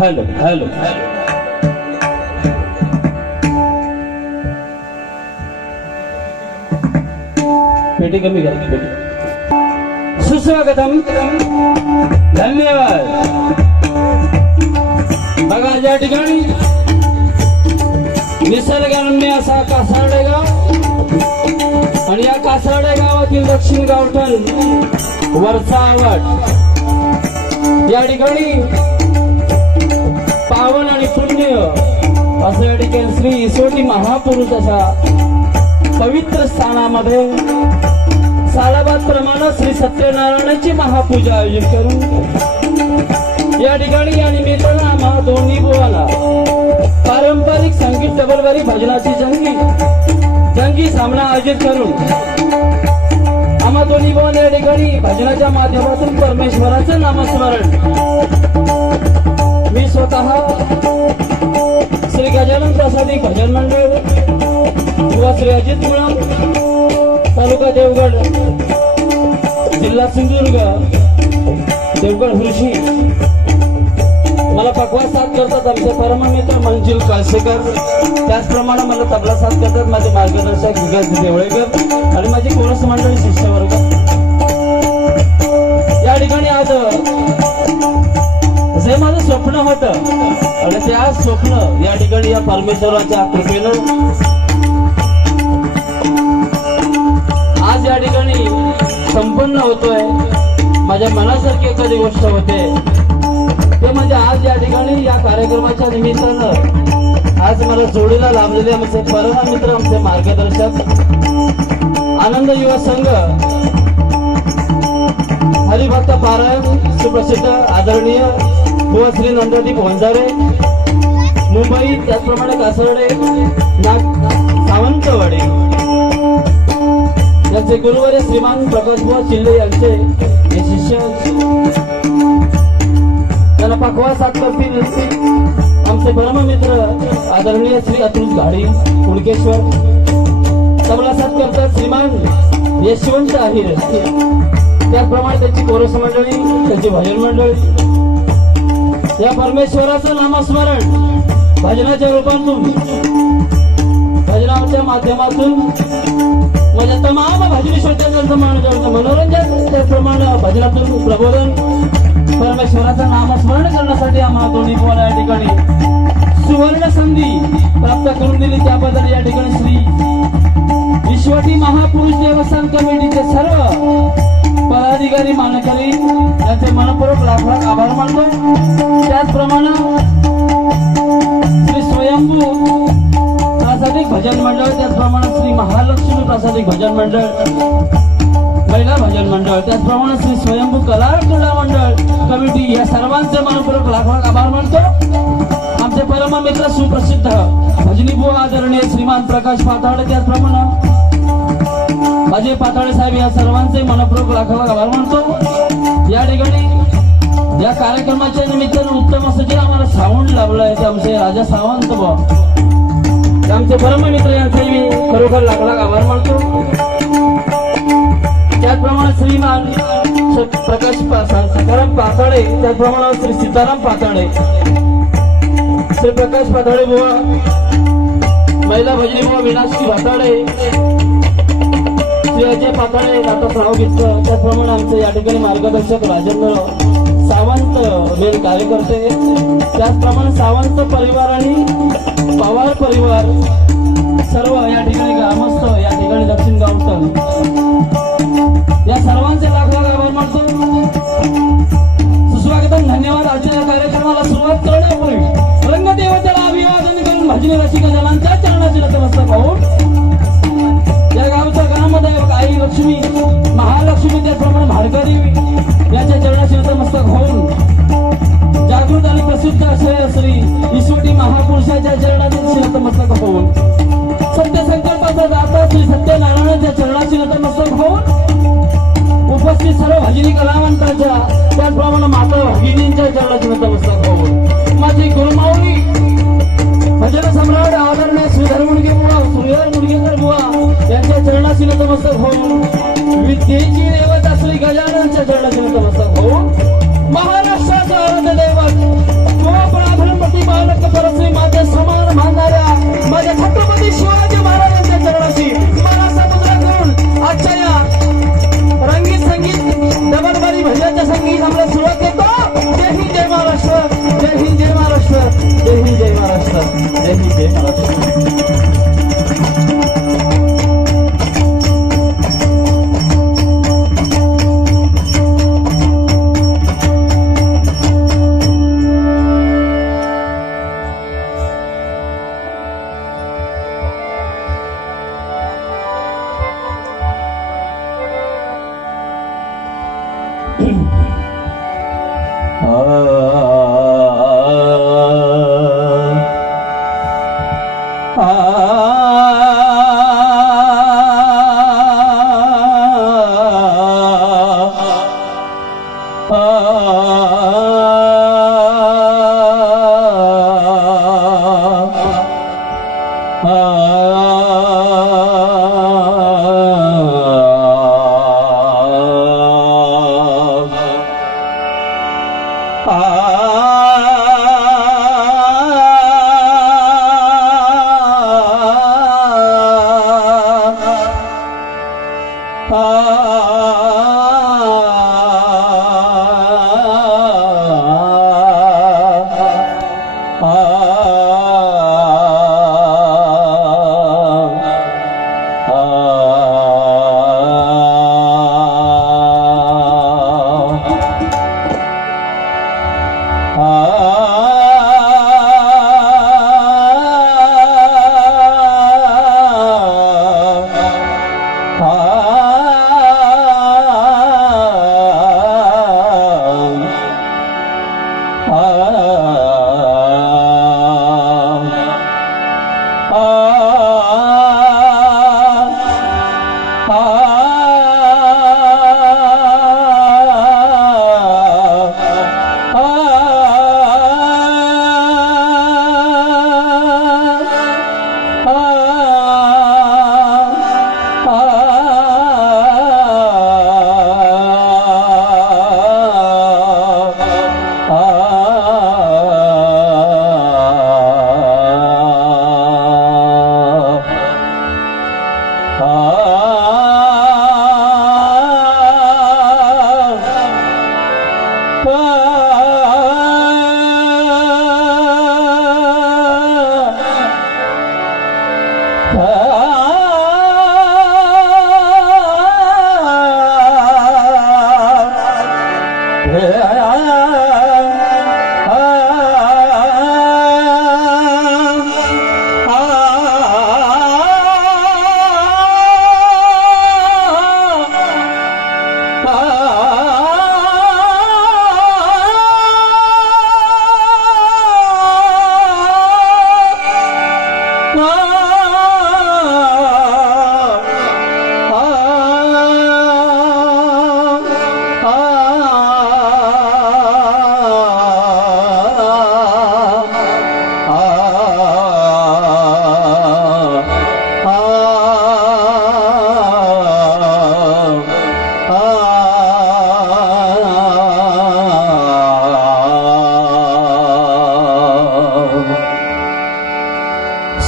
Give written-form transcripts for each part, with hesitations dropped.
Hello hello पेटी कमी करा पेटी। सुस्वागतम, धन्यवाद। बघा या ठिकाणी निसर्गरम्य असा कासारडे गाव आणि या कासारडे गावातील दक्षिण गावठण वरचा आवट या ठिकाणी पावन आणि पुण्य असं या ठिकाणी श्री इसोटी महापुरुष असा पवित्र स्थानामध्ये सालाबाद प्रमाणे श्री सत्यनारायणाची महापूजा आयोजित करून या ठिकाणी या निमित्तानं आम्हा दोन्ही बुवाला पारंपरिक संगीत डबलबारी भजनाची जंगी सामना आयोजित करून आम्हा दोन्ही बुवाला या ठिकाणी भजनाच्या माध्यमातून परमेश्वराचं नामस्मरण मी स्वतः श्री गजानन प्रसादी भजन मंडळ व श्री अजित मुळम तालुका देवगड जिल्हा सिंधुदुर्ग देवगड हुर्शी मला पकवास साथ करतात आमचे परममित्र मंजुल कालसेकर, त्याचप्रमाणे मला तबला साथ करतात माझे मार्गदर्शक विकास देवळेकर आणि माझी कोरस मंडळी शिष्यवर्ग। या ठिकाणी आज जे माझं स्वप्न होतं आणि त्या स्वप्न या ठिकाणी या परमेश्वराच्या कृपेनं आज या ठिकाणी संपन्न होतोय। माझ्या मनासारखी एखादी गोष्ट होते ते म्हणजे आज या ठिकाणी या कार्यक्रमाच्या निमित्तानं आज मला जोडीला लाभलेले आमचे परम मित्र आमचे मार्गदर्शक आनंद युवा संघ हरिभक्त पारायण सुप्रसिद्ध आदरणीय बुवा श्री नंददीप वंजारे मुंबई, त्याचप्रमाणे कासरडे सावंतवाडी यांचे गुरुवर्य श्रीमान प्रकाशबुवा चिल्ले यांचे हे शिष्य त्यांना पकवास साथ करतील आमचे परममित्र आदरणीय श्री अतुल घाडी कुणकेश्वर, तबला साथ करतात श्रीमान यशवंत आहिर, त्याचप्रमाणे त्यांची कोरस मंडळी त्यांची भजन मंडळी। या परमेश्वराचं नामस्मरण भजनाच्या रूपातून भजनाच्या माध्यमातून म्हणजे तमाम भजनी श्रोत्यांचं मनोरंजन, त्याचप्रमाणे भजनातून प्रबोधन परमेश्वराचं नामस्मरण करण्यासाठी आम्हा दोन्ही बुवाला या ठिकाणी सुवर्ण संधी प्राप्त करून दिली, त्याबद्दल या ठिकाणी श्री विश्वटी महापुरुष देवस्थान कमिटीचे सर्व पदाधिकारी मानकरी यांचे मनपूर्वक लाख लाख आभार मानतो। त्याचप्रमाणे श्री स्वयंभू प्रासादिक भजन मंडळ, त्याचप्रमाणे श्री महालक्ष्मी प्रासादिक भजन मंडळ, महिला भजन मंडळ, त्याचप्रमाणे श्री स्वयंभू कला क्रीडा मंडळ कमिटी या सर्वांचे मनपूर्वक लाख लाख आभार मानतो। आमचे परम मित्र सुप्रसिद्ध भजनी बुवा आदरणीय श्रीमान प्रकाश पाताळे, त्याचप्रमाणे अजय पाताळे साहेब या सर्वांचे मनपूर्वक लाख लाख आभार मानतो। या ठिकाणी या कार्यक्रमाच्या निमित्तानं उत्तम असं जे आम्हाला साऊंड लाभलंय ते आमचे राजा सावंत बुवा, आमचे परम मित्र यांचे मी खरोखर लाख लाख आभार मानतो। त्याचप्रमाणे श्रीमान प्रकाश सीताराम पाताळे, त्याचप्रमाणे श्री सीताराम पाताळे, श्री प्रकाश पाताळे बुवा, महिला भजनी बुवा मीनाक्षी पाताळे, श्री अजय पाताळे, नाथराव गिचकर, त्याचप्रमाणे आमचे या ठिकाणी मार्गदर्शक राजेंद्र सावंत मेन कार्यकर्ते, त्याचप्रमाणे सावंत परिवार आणि पवार परिवार सर्व या ठिकाणी ग्रामस्थ या ठिकाणी दक्षिण गावठण या सर्वांचे लाख लाख आभार मानतो। सुस्वागतम, धन्यवाद। आजच्या या कार्यक्रमाला सुरुवात करण्यापूर्वी रंगदेवतेला अभिवादन करून भजनी रसिक जनांच्या चरणाची नतमस्तक होऊन या गावचा ग्रामदैवत आई लक्ष्मी महालक्ष्मी, त्याचप्रमाणे भाडकरी यांच्या चरणाची नतमस्तक होऊन जागृत आणि प्रसिद्ध असे श्री इसोटी महापुरुषाच्या चरणाची नतमस्तक होऊन सत्य संकल्पाचा दाता श्री सत्यनारायणाच्या चरणाची नतमस्तक होऊन उपस्थित सर्व भजनी कलावंतांच्या, त्याचप्रमाणे माता भगिनींच्या चरणाची नतमस्तक होऊन माझी गुरुमाऊली भजन सम्राट आदरणीय श्रीधर मुंडगे बुवा, सूर्य मुंडगेकर बुवा यांच्या चरणाची नतमस्तक होऊन विद्येची देवता श्री गजाननच्या चरणाची नतमस्तक होऊन महाराष्ट्राचा आराध्य दैवत असतात. जय हिंद, जय महाराष्ट्र.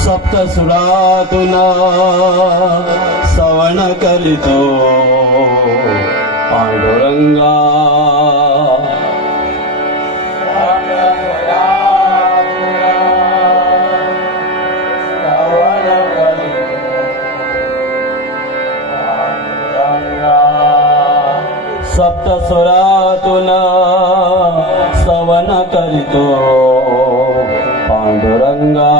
सप्तसुरातुन सवण करीतो पांडुरंगा सप्तसुरातुन सवन करीतो पांडुरंगा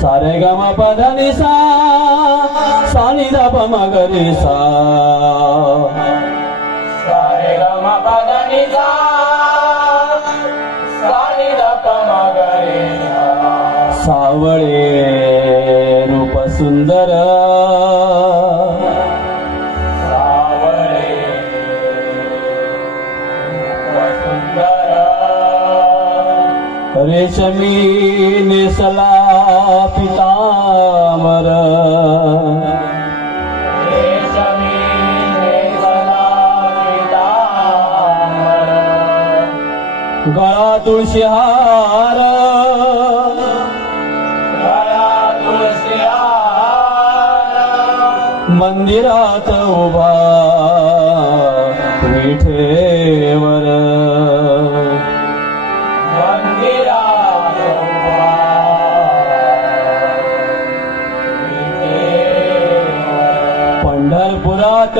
सारे गम पद निसा सानी द प म ग रे सा सारे गम पद निसा सानी द प म ग रे सा सावळे रूप सुंदर सावळे रूप सुंदर रेशमी नेसला पितांबर रेशमी नेसला पितांबर गळा तुळशी हार मंदिरात उभा विठेवर मंदिरात उभा पंढरपुरात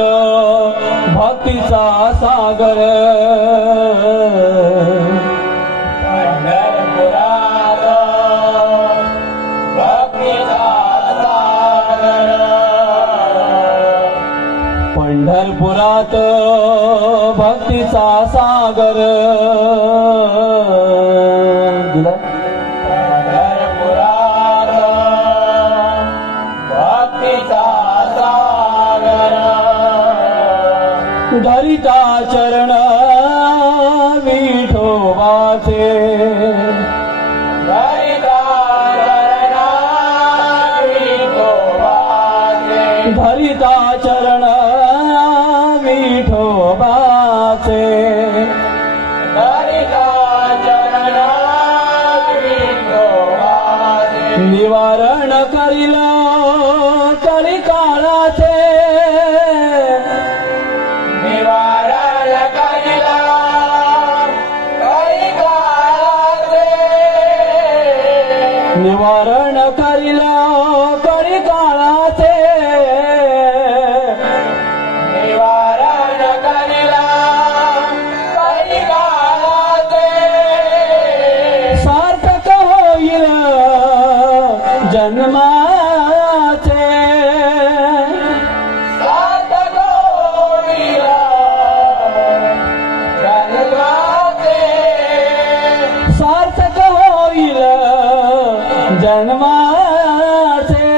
भक्तीचा सागर पंढरपुरात भक्तीचा सागर पंढरपुरात भक्तीचा सागर दिला पंढरपुरात भक्तीचा सागर धरिता चरण विठोबाचे धरिता चरण विठोबाचे धरिता चरण विठोबाचे धरिता चरण विठोबाचे निवारण करील कळी काळाचे निवारण करील कळी काळाचे निवारण करील कळी काळाचे निवारण करील कळी काळाचे सार्थक होईल जन्माचे सार्थक होईल जन्माचे सार्थक होईल जन्माचे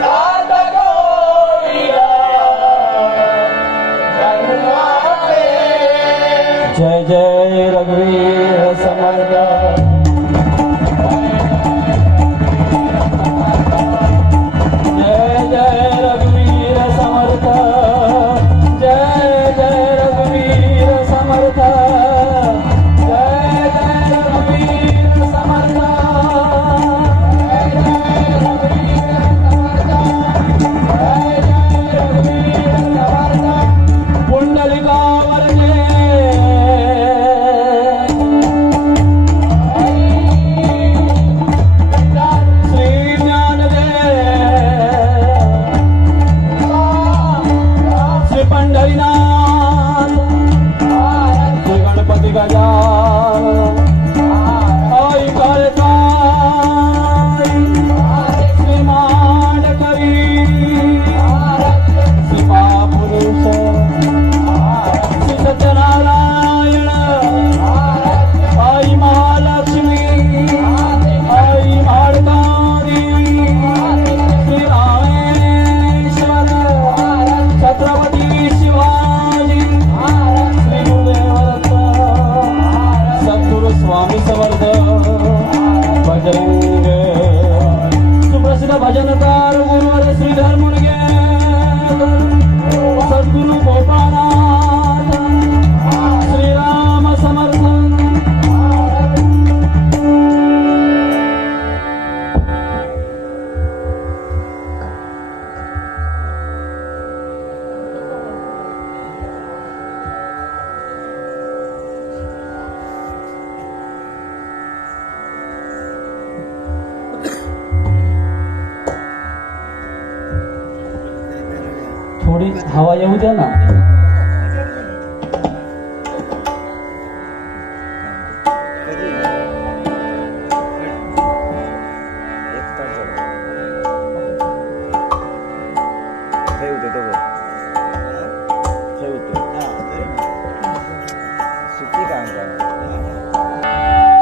सार्थक होईल जन्माचे जय जय रघुवीर समर्थ जय जय रघुवीर समर्थ जय जय रघुवीर समर्थ जय जय रघुवीर समर्थ जय जय रघुवीर समर्थ जय जय रघुवीर समर्थ पुंडलिकावर श्री ज्ञानदेव श्री पंढरीनाथ श्री गणपती गजानन आई काळकाई श्री मांडकरी श्री महापुरुष श्री सत्यनारायण आई महालक्ष्मी आई माडकारी श्री रामेश्वर छत्रपती शिवाजी श्री गुरुदेव सद्गुरु स्वामी समर्थ बजरंग सुप्रसिद्ध भजनकार गुरुवर श्री धर्मुनिगे सद्गुरु गोपाळनाथ श्रीराम समर्थ थोडी हवा येऊ द्या ना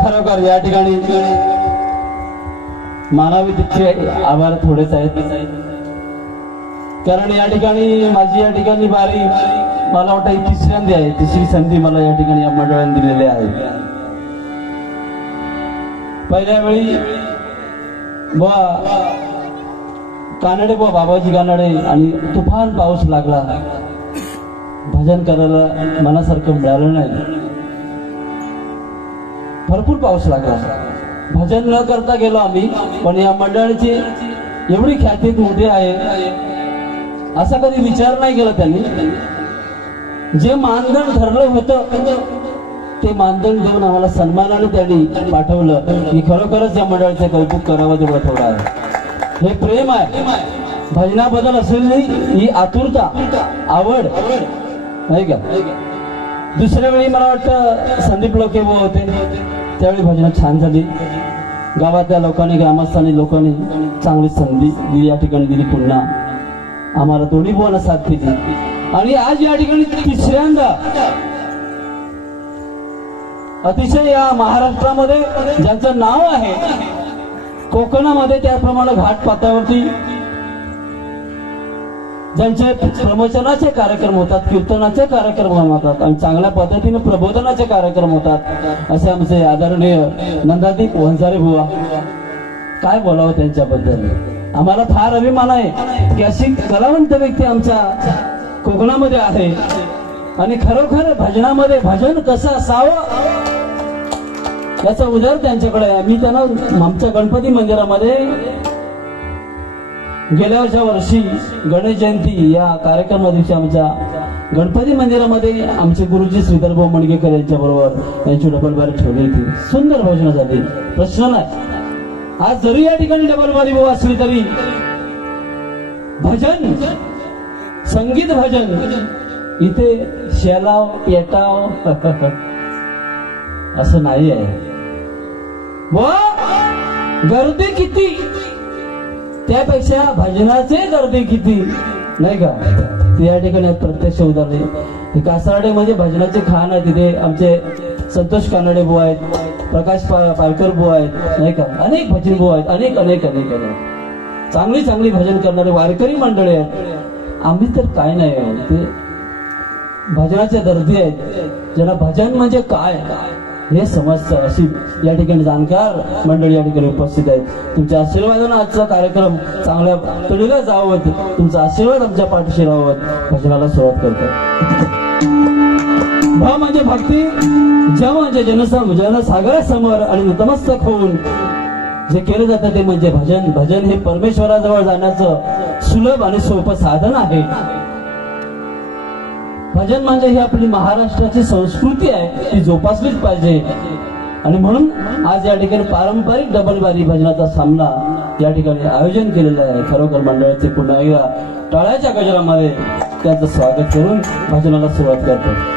खरोखर या ठिकाणी मानवी तिथे आभार थोडेच आहेत कारण या ठिकाणी माझी या ठिकाणी बारी मला वाटतं ही तिसऱ्यांदी आहे तिसरी संधी मला या ठिकाणी या मंडळाने दिलेली आहे पहिल्या वेळी कानडे बाबाजी कानडे आणि तुफान पाऊस लागला भजन करायला मनासारखं मिळालं नाही भरपूर पाऊस लागला भजन न करता गेलो आम्ही पण या मंडळाची एवढी ख्याती मोठी आहे असा कधी विचार नाही केला त्यांनी. जे मानधन ठरलं होतं ते मानधन देऊन आम्हाला सन्मानाने त्यांनी पाठवलं. की खरोखरच या मंडळाचं कौतुक करावं तेवढं थोडं आहे. हे प्रेम आहे. भजनाबद्दल असलेली ही आतुरता, आवड नाही का. दुसऱ्या वेळी मला वाटतं संदीप लोके होते, त्यावेळी भजन छान झाली. गावातल्या लोकांनी, ग्रामस्थांनी, लोकांनी चांगली संधी दिली, या ठिकाणी दिली. पुन्हा आम्हाला दोन्ही बुवांना साथ दिली. आणि आज या ठिकाणी तिसऱ्यांदा अतिशय या महाराष्ट्रामध्ये ज्यांचं नाव आहे, कोकणामध्ये त्याप्रमाणे घाट पातावरती ज्यांचे प्रवचनाचे कार्यक्रम होतात, कीर्तनाचे कार्यक्रम होतात आणि चांगल्या पद्धतीने प्रबोधनाचे कार्यक्रम होतात, असे आमचे आदरणीय नंदादीप वंजारे बुवा. काय बोलावं त्यांच्याबद्दल. आम्हाला फार अभिमान आहे की अशी कलावंत व्यक्ती आमच्या कोकणामध्ये आहे. आणि खरोखर भजनामध्ये भजन कसं असावं याचा उदार त्यांच्याकडे आहे. मी त्यांना आमच्या गणपती मंदिरामध्ये गेल्या वर्षी गणेश जयंती या कार्यक्रमा दिवशी आमच्या गणपती मंदिरामध्ये आमचे गुरुजी श्रीधर भाऊ मणगेकर यांच्या बरोबर यांची डबल बारी ठेवली होती. सुंदर भोजन झाली, प्रश्न नाही. आज जरी या ठिकाणी डबल बारी भाऊ असली तरी भजन, संगीत भजन इथे शेलाव पेटाव असं नाही आहे. व गर्दी किती त्यापेक्षा भजनाचे गर्दी किती नाही का, ते या ठिकाणी प्रत्यक्ष उदाहरण. कासारडे म्हणजे भजनाचे खान आहे. तिथे आमचे संतोष कानडे बुवा आहेत, प्रकाश पालकर बुवा आहेत नाही का, अनेक भजन बुवा आहेत, अनेक अनेक अनेक अनेक चांगली चांगली भजन करणारे वारकरी मंडळी आहेत. आम्ही तर काय नाही, ते भजनाचे दर्दी आहेत, ज्यांना भजन म्हणजे काय हे समजतं. अशी या ठिकाणी जाणकार मंडळी या ठिकाणी उपस्थित आहेत. तुमच्या आशीर्वादानं आजचा कार्यक्रम चांगल्या पिढीला जावं, तुमचा आशीर्वाद आमच्या पाठीशी राहावं. भजनाला सुरुवात करतो. भ म्हणजे भक्ती, ज म्हणजे जनसागरासमोर आणि नतमस्तक होऊन जे केलं जातं ते म्हणजे भजन. भजन हे परमेश्वराजवळ जाण्याचं सुलभ आणि सोपं साधन आहे. भजन म्हणजे ही आपली महाराष्ट्राची संस्कृती आहे, ती जोपासलीच पाहिजे. आणि म्हणून आज या ठिकाणी पारंपरिक डबलबारी भजनाचा सामना या ठिकाणी आयोजन केलेलं आहे. खरोखर मंडळाचे पुन्हा एकदा टाळ्याच्या गजरामध्ये त्याचं स्वागत करून भजनाला सुरुवात करतो.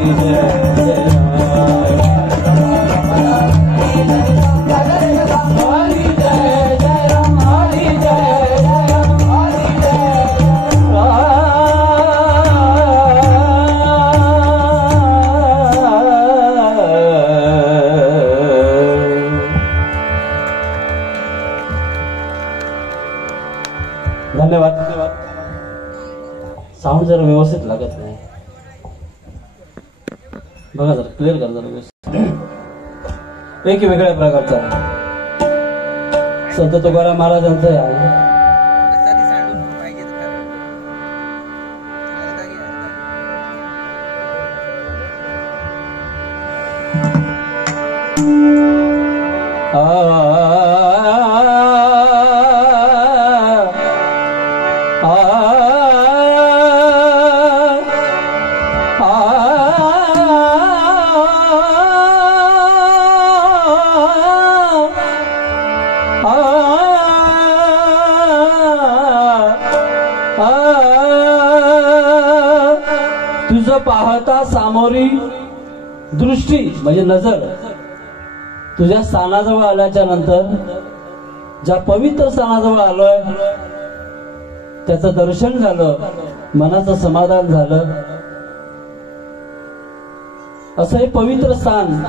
हरी जय जय राम हरी जय जय राम हरी जय जय राम हरी जय धन्यवाद. साऊंड जरा व्यवस्थित लागत नाही. बघा जरा क्लिअर कर जरा व्यवस्थित. एक वेगळ्या प्रकारचा संत तुकाराम महाराजांचं आहे. तुझं पाहता सामोरी दृष्टी म्हणजे नजर तुझ्या स्थानाजवळ आल्याच्या नंतर ज्या पवित्र स्थानाजवळ आलोय त्याचं दर्शन झालं, मनाचं समाधान झालं. असं हे पवित्र स्थान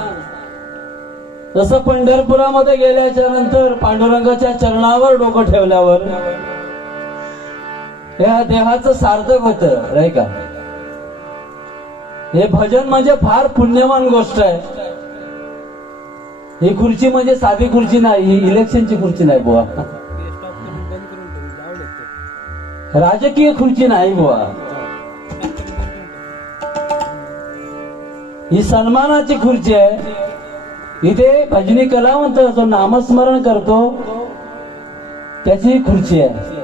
जसं पंढरपुरामध्ये गेल्याच्या नंतर पांडुरंगाच्या चरणावर डोकं ठेवल्यावर या देहाचं सार्थक होतं नाही का. हे भजन म्हणजे फार पुण्यवान गोष्ट आहे. ही खुर्ची म्हणजे साधी खुर्ची नाही, ही इलेक्शनची खुर्ची नाही बुवा, राजकीय खुर्ची नाही बुवा, ही सन्मानाची खुर्ची आहे. इथे भजनी कलावंत जो नामस्मरण करतो त्याची खुर्ची आहे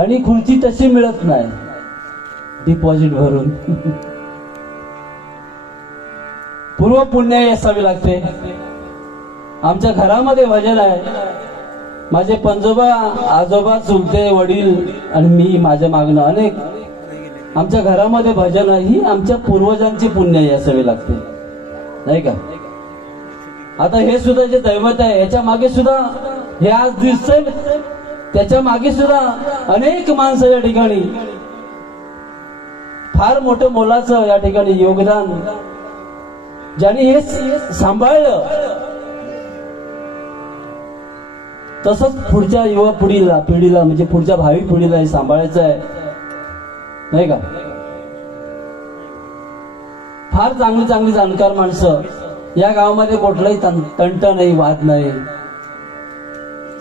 आणि खुर्ची तशी मिळत नाही डिपॉझिट भरून. पूर्व पुण्य असावी लागते. आमच्या घरामध्ये भजन आहे. माझे पंजोबा आजोबा चुलते वडील आणि मी माझ्या मागणं अनेक आमच्या घरामध्ये भजन ही आमच्या पूर्वजांची पुण्य असावी लागते नाही का. आता हे सुद्धा जे दैवत आहे याच्या मागे सुद्धा हे आज दिसतंय, त्याच्या मागे सुद्धा अनेक माणसं या ठिकाणी फार मोठं मोलाचं या ठिकाणी योगदान ज्यांनी हे सांभाळलं. तसंच पुढच्या युवा पिढीला म्हणजे पुढच्या भावी पिढीला हे सांभाळायचं आहे नाही का. फार चांगली चांगली जाणकार माणसं या गावामध्ये कुठलाही तंट नाही, वाद नाही.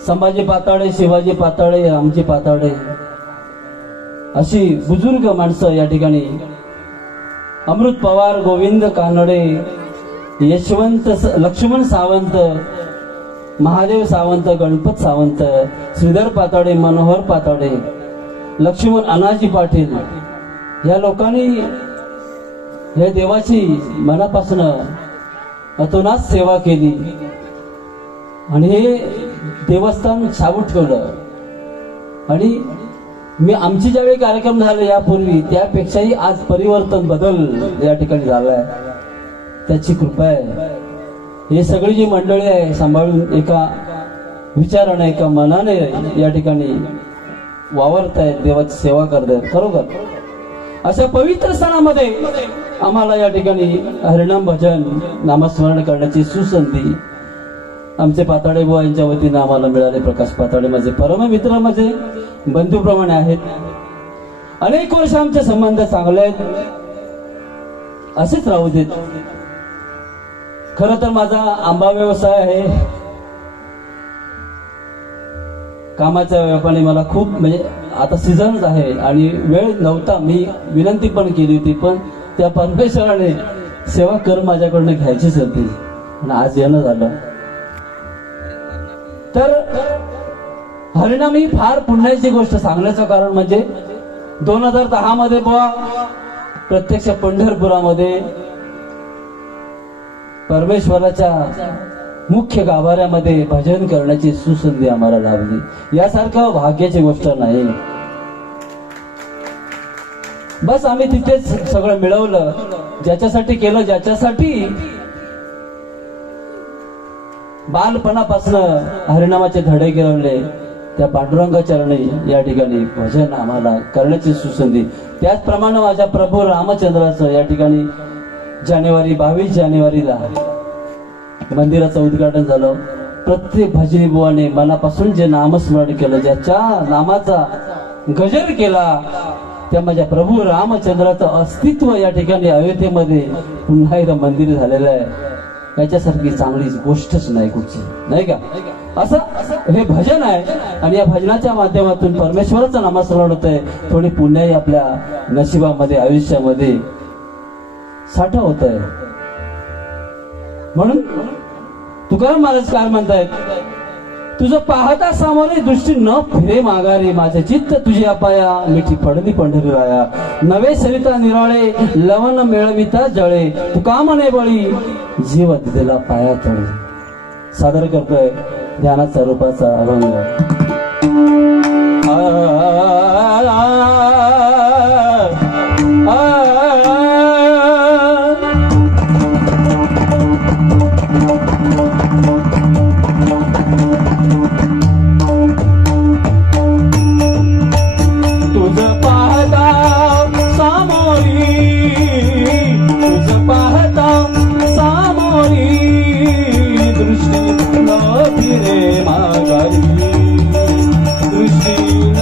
संभाजी पाताळे, शिवाजी पाताळे, रामजी पाताळे अशी बुजुर्ग माणसं या ठिकाणी. अमृत पवार, गोविंद कानडे, यशवंत, लक्ष्मण सावंत, महादेव सावंत, गणपत सावंत, श्रीधर पाताळे, मनोहर पाताळे, लक्ष्मण अनाजी पाटील या लोकांनी या देवाची मनापासून अतोनात सेवा केली आणि हे देवस्थान सावून ठेवलं. आणि मी आमची ज्यावेळी कार्यक्रम झाले यापूर्वी त्यापेक्षाही आज परिवर्तन बदल या ठिकाणी झालाय. त्याची कृपा आहे. हे सगळी जी मंडळी आहे सांभाळून एका विचाराने एका मनाने या ठिकाणी वावरत आहेत, देवाची सेवा करतायत. खरोखर अशा पवित्र स्थानामध्ये आम्हाला या ठिकाणी हरिनाम भजन नामस्मरण करण्याची सुसंधी आमचे पाताळे बुवा यांच्या वतीनं आम्हाला मिळाले. प्रकाश पाताळे माझे परम मित्र, माझे बंधूप्रमाणे आहेत. अनेक वर्ष आमचे संबंध चांगले आहेत, असेच राहू देत. खरं तर माझा आंबा व्यवसाय आहे. कामाच्या व्यापाने मला खूप म्हणजे आता सीझनच आहे आणि वेळ नव्हता. मी विनंती पण केली होती पण त्या परमेश्वराने सेवा कर माझ्याकडनं घ्यायचीच होती आणि आज येणं झालं. तर हरिनाम ही फार पुण्याची गोष्ट सांगण्याचं कारण म्हणजे 2010 मध्ये बुवा प्रत्यक्ष पंढरपुरामध्ये परमेश्वराच्या मुख्य गाभाऱ्यामध्ये भजन करण्याची सुसंधी आम्हाला लाभली. यासारखं भाग्याची गोष्ट नाही. बस आम्ही तिथेच सगळं मिळवलं. ज्याच्यासाठी केलं, ज्याच्यासाठी बालपणापासून हरिनामाचे धडे गिरवले, त्या पांडुरंगाच्या चरणी या ठिकाणी भजन आम्हाला करण्याची सुसंधी. त्याचप्रमाणे माझ्या प्रभू रामचंद्राचं या ठिकाणी 22 जानेवारीला मंदिराचं उद्घाटन झालं. प्रत्येक भजनी बुवाने मनापासून जे नामस्मरण केलं, ज्याच्या नामाचा गजर केला, त्या माझ्या प्रभू रामचंद्राचं अस्तित्व या ठिकाणी अयोध्येमध्ये पुन्हा एकदा मंदिर झालेलं आहे. याच्यासारखी चांगली गोष्टच नाही कुठची, नाही का? असं हे भजन आहे आणि या भजनाच्या माध्यमातून परमेश्वराचं नामस्मरण होत आहे. थोडी पुण्याही आपल्या नशिबामध्ये, आयुष्यामध्ये साठा होत आहे. म्हणून तुकाराम महाराज काय म्हणतायत, तुझं पाहता सामोरे दृष्टी न फिरे माघारी, माझे चित्त तुझी अपाया मिठी पडली पंढरीराया. नवे सरिता निराळे लवन मिळविता जळे, तुका म्हणे बळी जीव दिला पाया तळी. सादर करतोय ध्यानाचा रूपाचा अभंग. दृष्टी न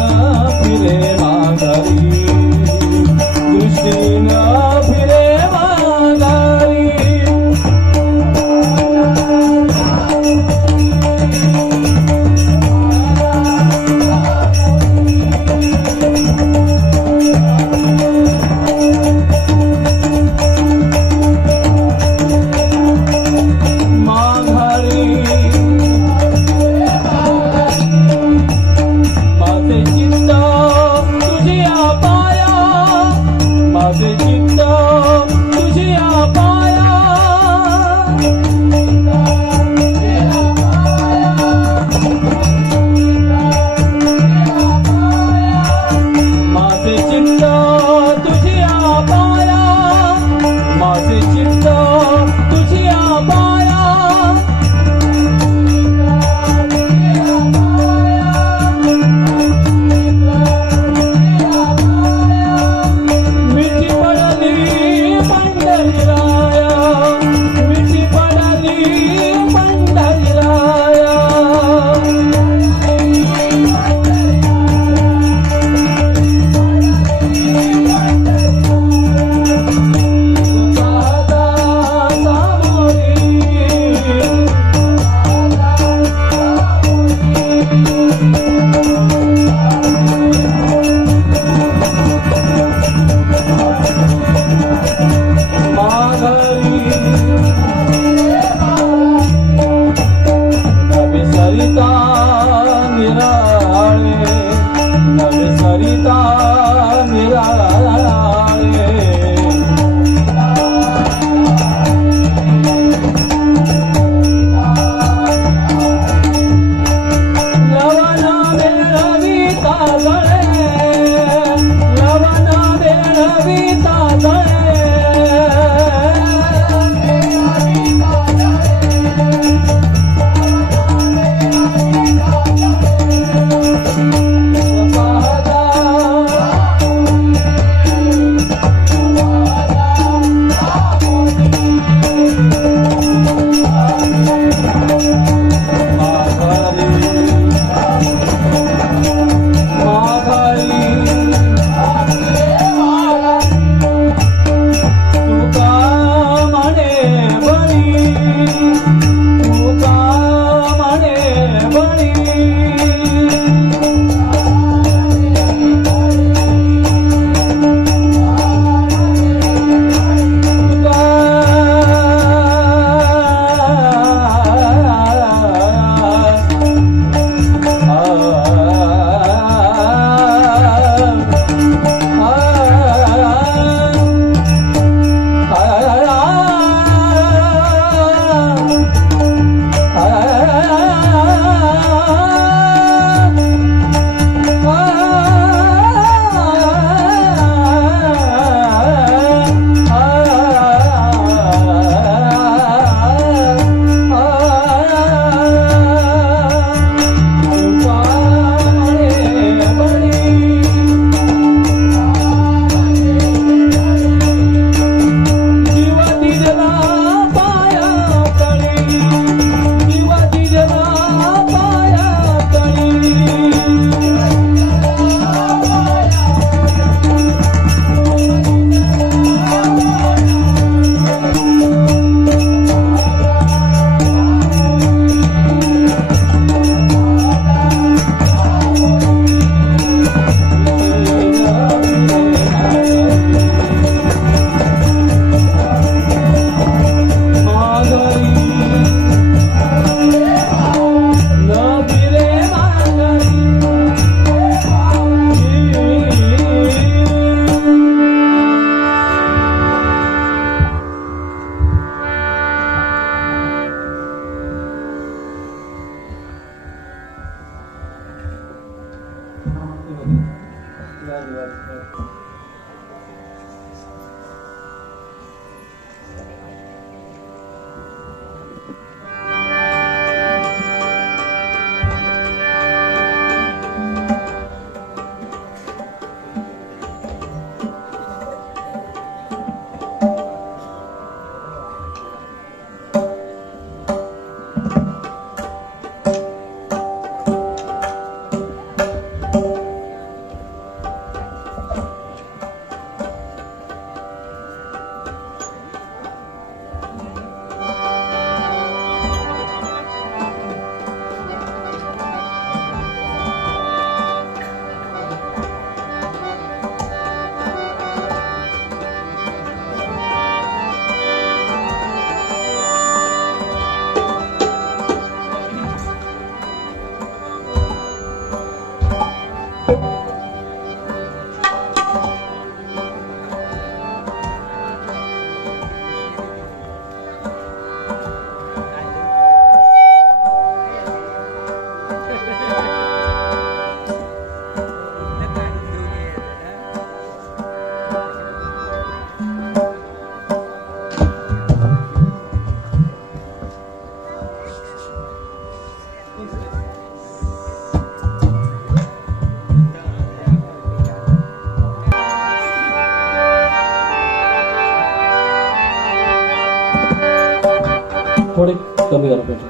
थोडे कमी करा पेट्रोल.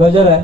गजर आहे.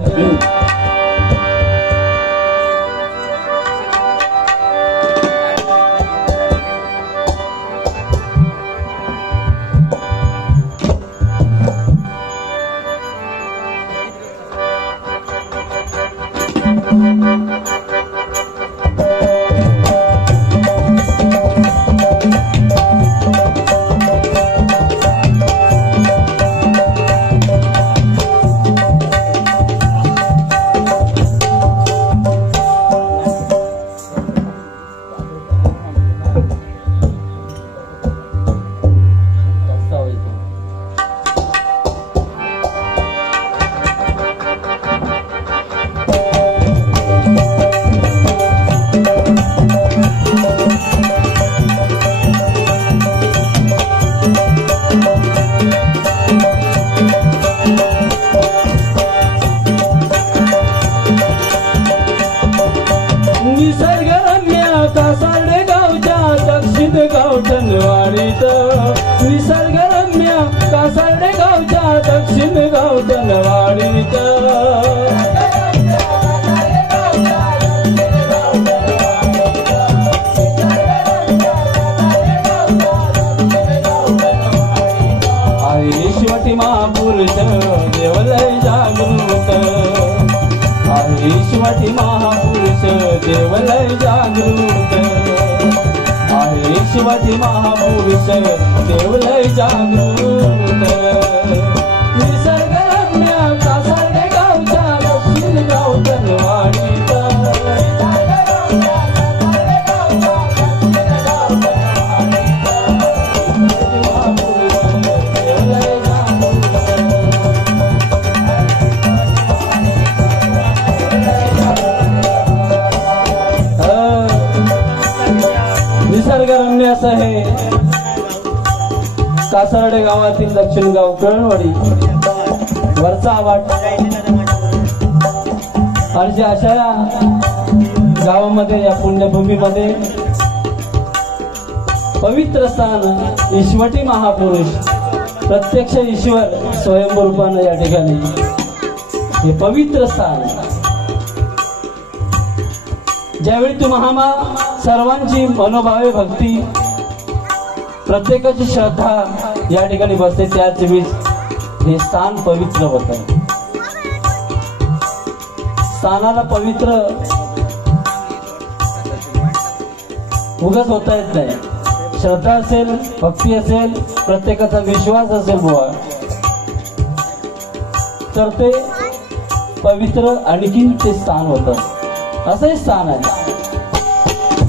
निसर्गरम्य कासारडे गावच्या दक्षिण गावठणवाडीत ईश्वटी महापुरुष देवलय जागृत. ईश्वटी महापुरुष देवलय जागृत. शिवाजी महापुरुष देवलय जागृत. निसर्गरम्य कासारडे गावच्या दक्षिण गावठणवाडीत निसर्गरम्य असं हे कासारडे गावातील दक्षिण गाव कळणवाडी वरचा आवाट. आणि अशा गावामध्ये या पुण्यभूमीमध्ये पवित्र स्थान ईश्वटी महापुरुष प्रत्यक्ष ईश्वर स्वयंरूपानं या ठिकाणी हे पवित्र स्थान. ज्यावेळी तुम्हाला सर्वांची मनोभावे भक्ती प्रत्येकाची श्रद्धा या ठिकाणी बसते त्याच वेळी हे स्थान पवित्र होतं. स्थानाला पवित्र उगाच होता येत नाही. श्रद्धा असेल, भक्ती असेल, प्रत्येकाचा विश्वास असेल बुवा तर ते पवित्र आणखीन ते स्थान होतं. असंही स्थान आहे.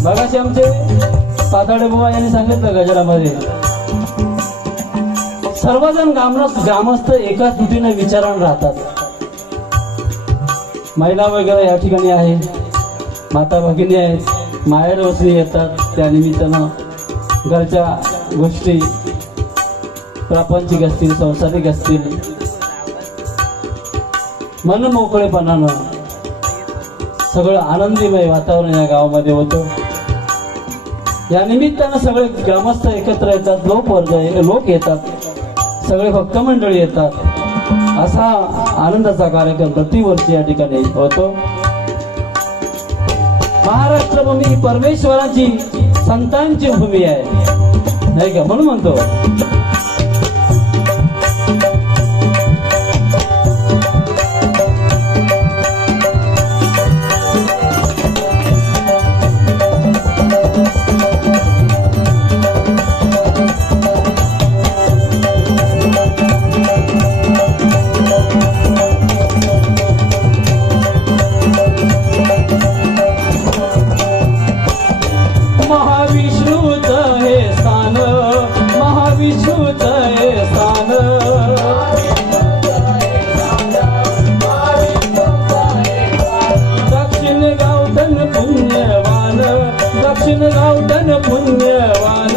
मगाशी आमचे पाताडे बुवा यांनी सांगितलं गजरामध्ये सर्वजण ग्रामस्थ एकाच दुटीने विचारानं राहतात. महिला वगैरे या ठिकाणी आहेत, माता भगिनी आहेत, माहेर वसनी येतात. त्या निमित्तानं घरच्या गोष्टी प्रापंचिक असतील, संसारिक असतील, मन मोकळेपणानं सगळं आनंदीमय वातावरण या गावामध्ये होतं. या निमित्तानं सगळे ग्रामस्थ एकत्र येतात, लोक येतात, सगळे भक्त मंडळी येतात. असा आनंदाचा कार्यक्रम प्रतिवर्षी या ठिकाणी होतो. महाराष्ट्र भूमी परमेश्वराची संतांची भूमी आहे नाही का, म्हणून म्हणतो पुण्यवान.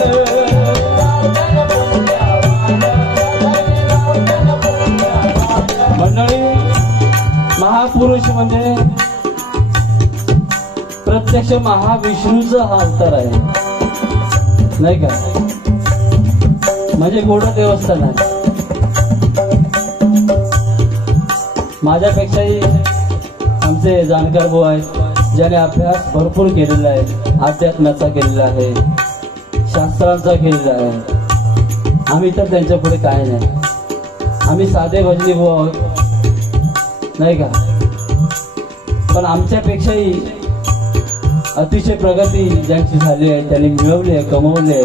मंडळी, महापुरुष म्हणजे प्रत्यक्ष महाविष्णूचा हा अवतार आहे, नाही का? म्हणजे गोडं देवस्थान आहे. माझ्यापेक्षाही आमचे जाणकार भाऊ आहेत, ज्याने अभ्यास भरपूर केलेला आहे, अध्यात्माचा केलेला आहे, शास्त्रांचा केलेला आहे. आम्ही तर त्यांच्या पुढे काय नाही, आम्ही साधे भजनी भाऊ आहोत, नाही का? पण आमच्यापेक्षाही अतिशय प्रगती ज्यांची झाली आहे, त्यांनी मिळवली आहे, कमवली आहे,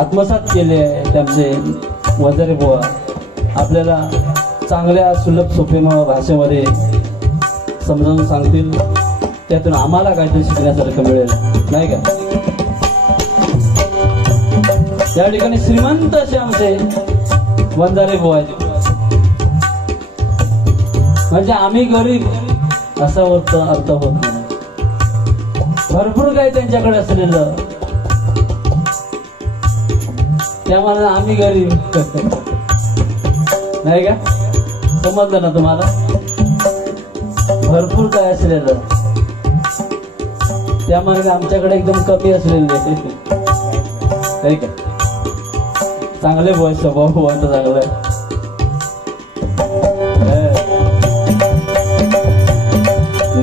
आत्मसात केले आहे, त्यांचे वजारे बुवा आपल्याला चांगल्या सुलभ सोपे भाषेमध्ये समजावून सांगतील. त्यातून आम्हाला काहीतरी शिकण्यासारखं मिळेल, नाही का? या ठिकाणी श्रीमंत असे आमचे वंजारे बुवा आहेत. म्हणजे आम्ही गरीब असा अर्थ होत नाही. भरपूर काही त्यांच्याकडे असलेलं, त्यामुळे आम्ही गरीब नाही का? समजलं ना तुम्हाला? भरपूर काय असलेलं, त्यामुळे आमच्याकडे एकदम कमी असलेले, नाही का? चांगले बोल, स्वभाव बोलतो चांगलं.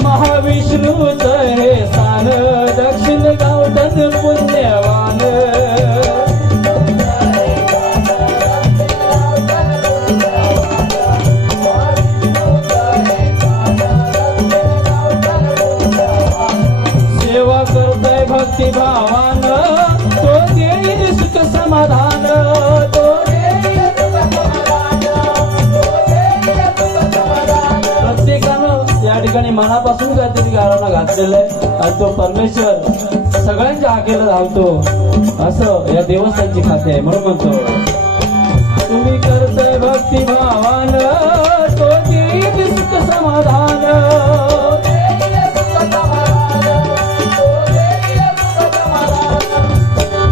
महाविष्णूच हे स्थान, दक्षिण गावठण पुण्यवान. सेवा करताय भक्ती भावान, तो देईल सुख समाधान. प्रत्येकानं या ठिकाणी मनापासून काहीतरी गाराणं घातलेलं आहे आणि तो परमेश्वर सगळ्यांच्या हाकेला धावतो, असं या देवस्थानची खाते आहे. म्हणून म्हणतो, तुम्ही करताय भक्ती भावान, तो देईल सुख समाधान.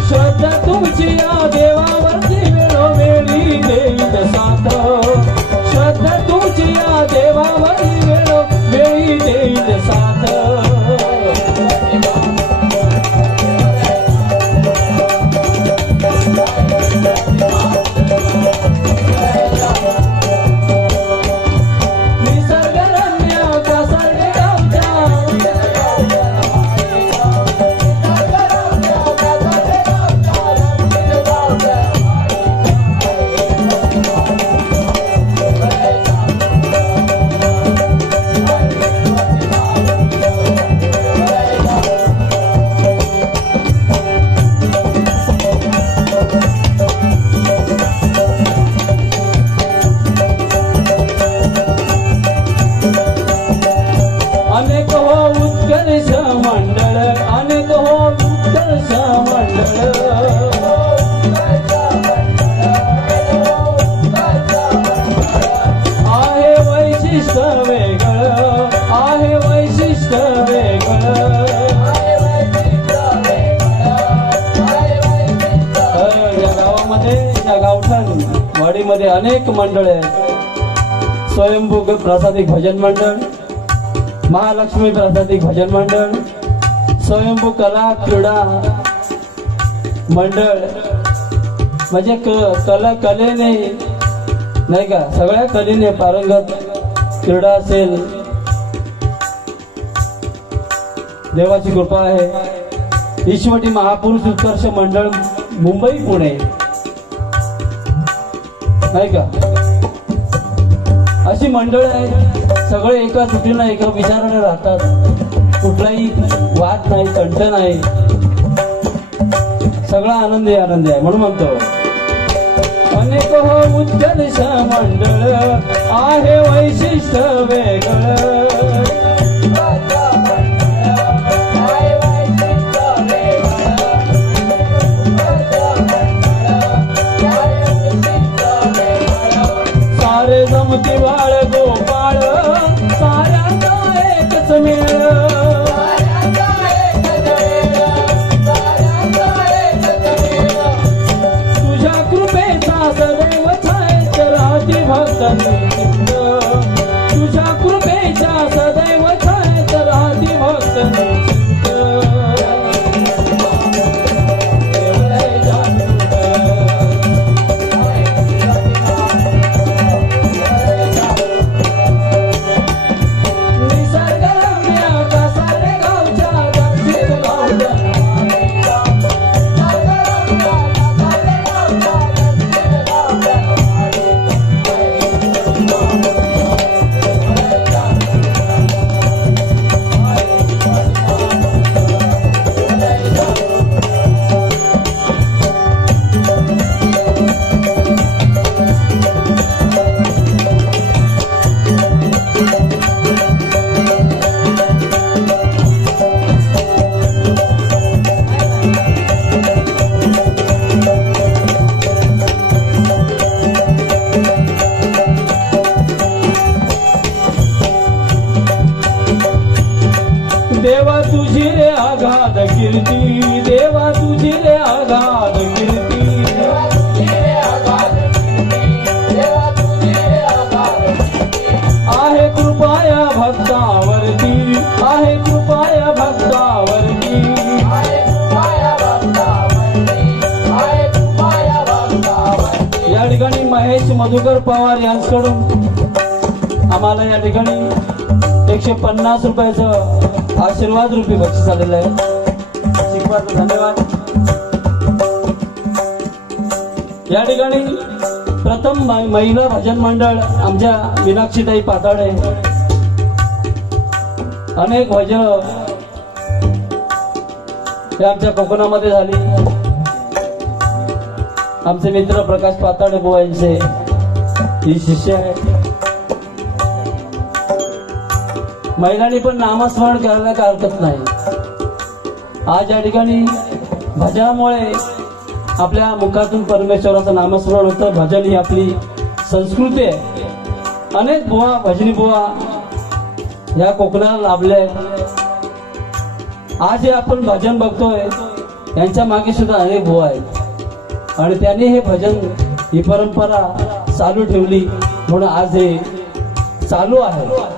श्रद्धा तुमची या देवावरती वेळोवेळी देईल साथ. श्रद्धा तुमची या देवावरती वेळोवेळी देईल साथ. वाडीमध्ये अनेक मंडळ आहेत. स्वयंभू प्रासादिक भजन मंडळ, महालक्ष्मी प्रासादिक भजन मंडळ, स्वयंभू कला क्रीडा मंडळ. म्हणजे कलेने, नाही का, सगळ्या कलेने पारंगत. क्रीडा असेल, देवाची कृपा आहे. ईश्वरी महापुरुष उत्कर्ष मंडळ मुंबई पुणे, नाही का? अशी मंडळ आहेत. सगळे एका तुटीनं एका विचाराने राहतात. कुठलाही वाद नाही, कंठ नाही, सगळा आनंदी आनंदी आहे. म्हणून म्हणतो, अनेक हो उत्कर्ष मंडळ, आहे वैशिष्ट्य वेगळं. सारे जमती बाळ गोपाळ, साऱ्यांचा एकच मेळ. तुझ्या कृपेचा सदैव छायेत राहती भक्तांनी. तुझ्या कृपेचा सदैव देवा तुझी रे आघात कीर्ती, देवा तुझी रे आघात कीर्ती, आहे कृपाया भक्तावरती, आहे कृपाया भक्तावरती, या ठिकाणी महेश मधुकर पवार यांच्याकडून आम्हाला या ठिकाणी 150 रुपयाचं आशीर्वाद रूपी बक्षीस आलेलं आहे. धन्यवाद. या ठिकाणी प्रथम महिला भजन मंडळ आमच्या मीनाक्षीताई पाताळे, अनेक भजन हे आमच्या कोकणामध्ये झाली. आमचे मित्र प्रकाश पाताळे बुवा यांचे ही शिष्य आहे. महिलांनी पण नामस्मरण करायला काय हरकत नाही. आज या ठिकाणी भजनामुळे आपल्या मुखातून परमेश्वराचं नामस्मरण होतं. भजन ही आपली संस्कृती आहे. अनेक बुवा भजनी बुवा या कोकणाला लाभले. आज हे आपण भजन बघतोय यांच्या मागे सुद्धा अनेक बुवा आहेत आणि त्यांनी हे भजन ही परंपरा चालू ठेवली म्हणून आज हे चालू आहे.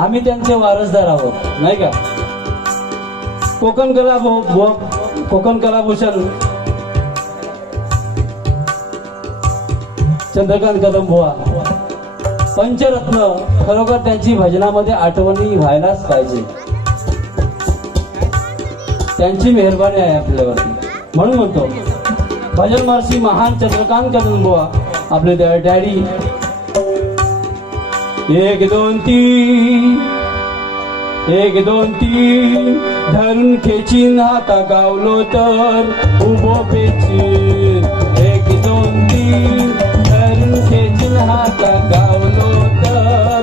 आम्ही त्यांचे वारसदार आहोत नाही का. कोकण कलाभूषण चंद्रकांत कदम बुवा पंचरत्न, खरोखर त्यांची भजनामध्ये आठवणी व्हायलाच पाहिजे. त्यांची मेहरबानी आहे आपल्यावरती. म्हणून म्हणतो भजन महर्षी महान चंद्रकांत कदम बुवा आपले डॅडी. 1 2 3 1 2 3 धरून खेचीन हाता गावलो तर उभो पेचीन. 1 2 3 धरून खेचीन हाता गावलो तर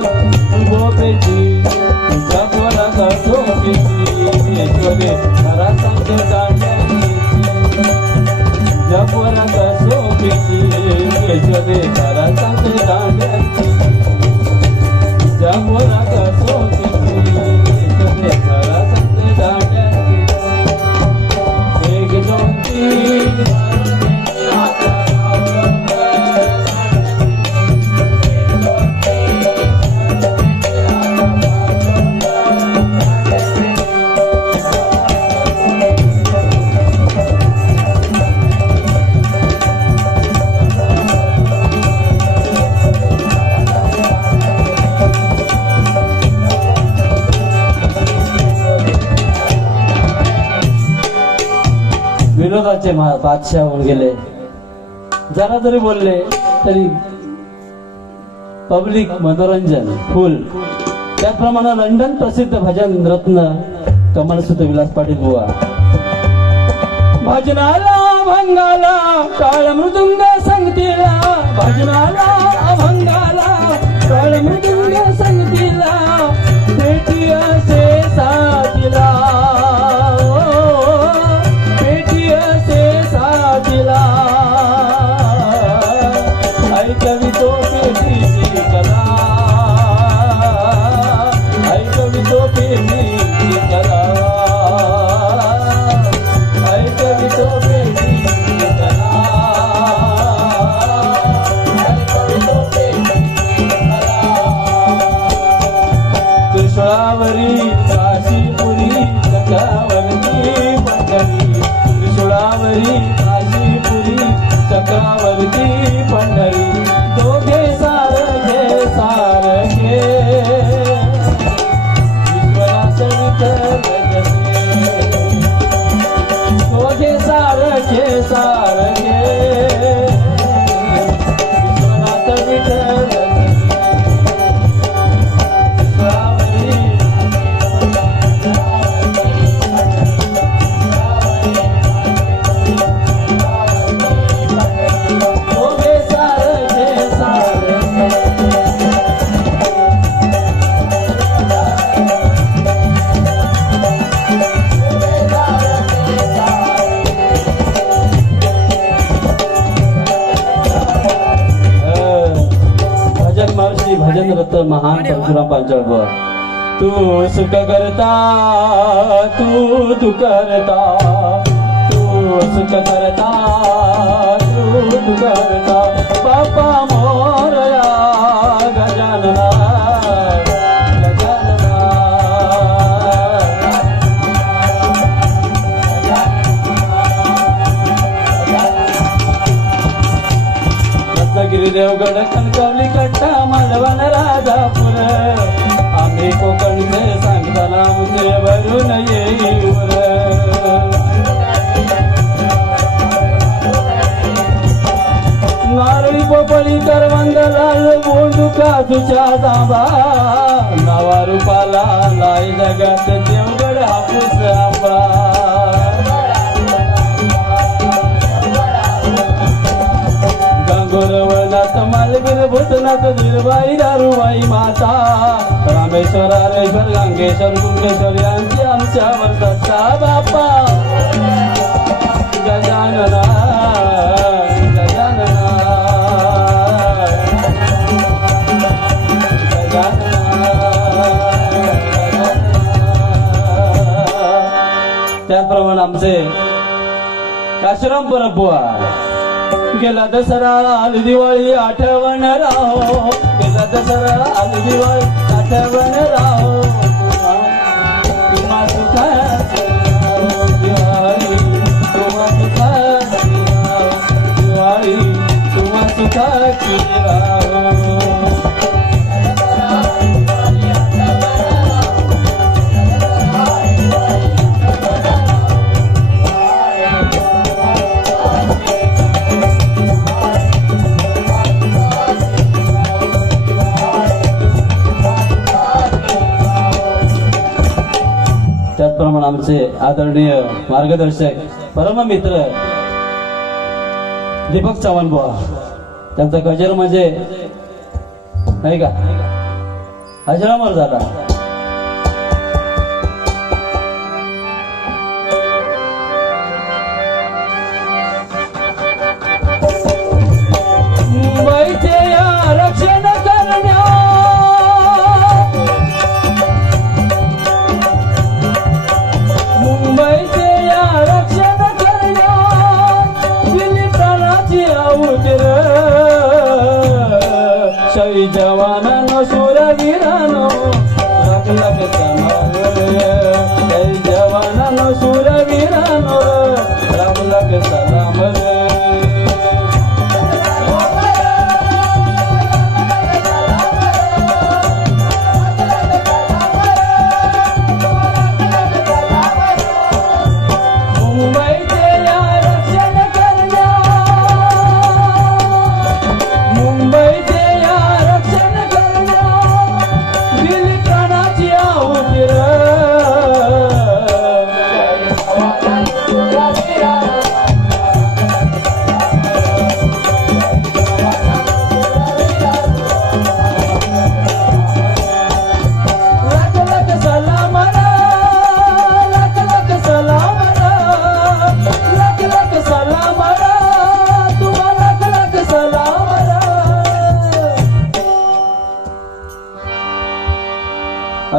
उभो पेचीन. तुझा बोला करतो पेचीन यशोदे खरा सांगतो दांड्याची. तुझा बोला करतो पेचीन यशोदे खरा सांगतो दांड्याची. तुझा बोला करतो विनोदाचे बादशाह होऊन गेले. जरा जरी बोलले तरी पब्लिक मनोरंजन फुल. त्याचप्रमाणे लंडन प्रसिद्ध भजन रत्न कमलसूत्र विलास पाटील बुवा. भजनाला अभंगाला टाळ मृदुंग संगतीला, भजनाला अभंगाला टाळ मृदुंग संगतीला, पेटी असे साथीला, पेटी असे साथीला. ऐकवितो पेटीची कला, ऐकवितो पेटीची कला, ऐकवितो पेटीची कला, ऐकवितो पेटीची कला. त्रिशूळावरी काशीपुरी चक्रावरती पंढरी, त्रिशूळावरी काशीपुरी चक्रावरती पंढरी. दोघे सारखे सारखे विश्वनाथ विठ्ठल जगे. दोघे सारखे सारखे विश्वनाथ विठ्ठल जगे. भजन रत्न महान परशुराम पांचाळ बुवा तू सुख करता तू दुःख करता तू सुख करता तू दुःख करता बाप्पा मोरया गजानना देवगड कणकवली कट्टा मालवण राजापूर आम्ही कोकणचे सांगताना मुसे भरून येईवर नारळी पोपळी करवंद लाल बोंडुका तुझ्या जांबा नावा रूपाला लाई जगात देवगड हापूस आंबा गोरवनाथ मालवीर भूतनाथ धीरबाई दारूबाई माता रामेश्वर हरेश्वर गंगेश्वर कुंडेश्वर यांची आमच्यावर दत्ता बाप्पा गजानना गजानना त्याप्रमाणे आमचे काशीराम परबुवा गेला दसरा आली दिवाळी आठवण राहो गेला दसरा आली दिवाळी आठवण राहो तुम्हा सुखाची दिवाळी तुम्हा सुखाची दिवाळी तुम्हा सुखाची राहो त्याचप्रमाणे आमचे आदरणीय मार्गदर्शक परममित्र दीपक चव्हाण बुवा त्यांचा गजर म्हणजे नाही का अजरामर झाला मुंबईचे आरक्षण करण्या मुंबईचे आरक्षण करण्यात दिली प्राणाची आहुती शवी जवानांनो शूरवीरांनो लाख लाख सलाम शवी जवानांनो शूरवीरांनो लाख लाख सलाम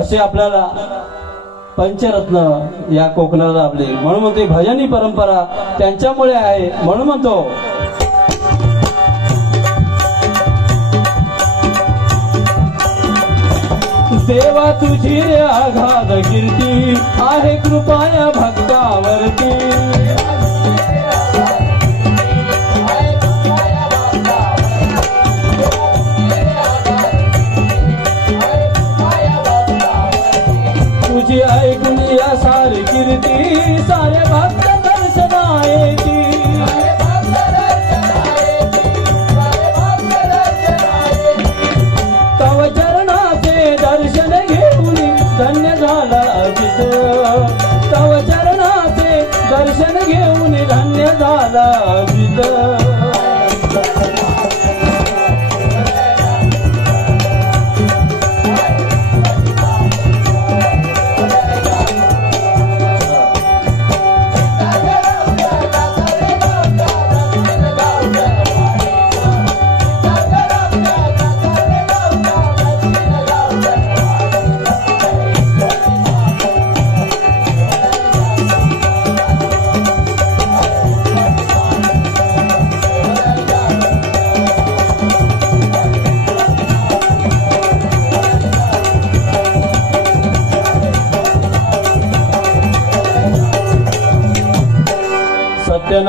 असे आपल्याला पंचरत्न या कोकणाला लाभले म्हणून म्हणते भजनी परंपरा त्यांच्यामुळे आहे म्हणून म्हणतो देवा तुझी रे आघात कीर्ती आहे कृपाया भक्तावरती तुझी ऐकून या सारी कीर्ती सारे भक्त दर्शना येती तव चरणाचे दर्शन घेऊन धन्य झाला अजित तव चरणाचे दर्शन घेऊन धन्य झाला अजित